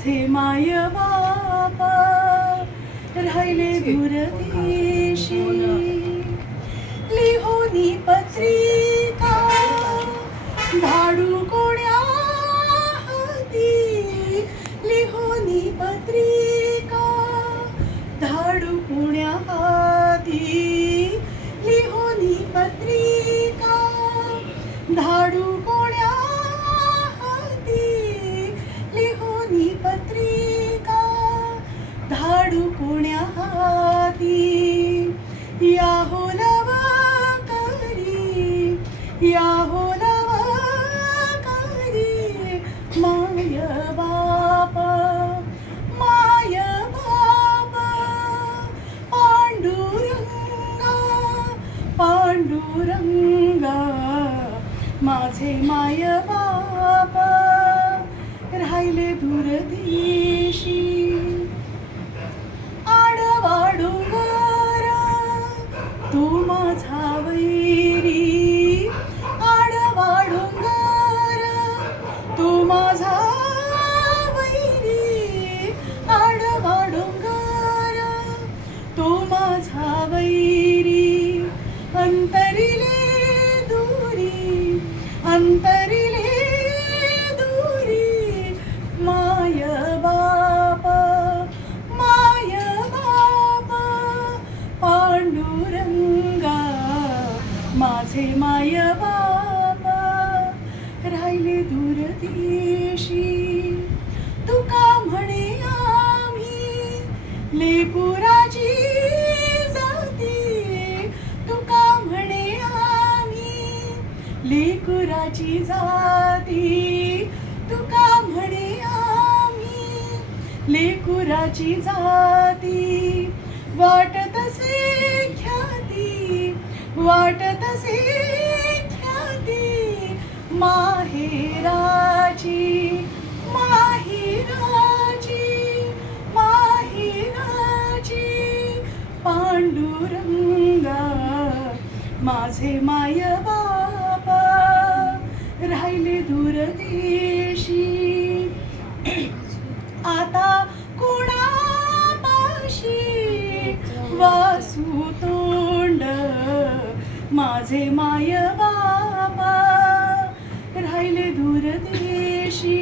माझे माय बापा राहिले दूरदेशी. लिहोनी पत्रिका धाडू कोण्या हाती, लिहोनी पत्रिका धाडू कोण्या हाती, लिहोनी पत्रिका धाडू कोण्या हाती, लिहोनी पत्रिका धाडू कोण्या हाती. या हो लवकरी, या हो लवकरी माय बापा, माय बापा. पांडुरंगा, पांडुरंगा माझे माय बापा राहिले दूरदेशी. आडवा डोंगर तू माझा वैरी, आडवा डोंगर तू माझा वैरी, आडवा डोंगर तो माझा वैरी. अंतरिले दूरी, अंतरिले दूरी माय बापा, माय बापा. पांडुरंगा माझे माय बापा राहिले दूरदेशी. तुका म्हणे आम्ही लेकुराची जाती, तुका म्हणे आम्ही लेकुराची जाती, तुका म्हणे आम्ही लेकुराची जाती. वाटतसे ख्याती, वाटतसे ख्याती माहेराची, माहेराची, माहेराची. पांडुरंगा माझे माय बापा राहिले दूरदेशी. आता कोणापाशी वासू तोंड माझे माय बापा राहिले दूरदेशी.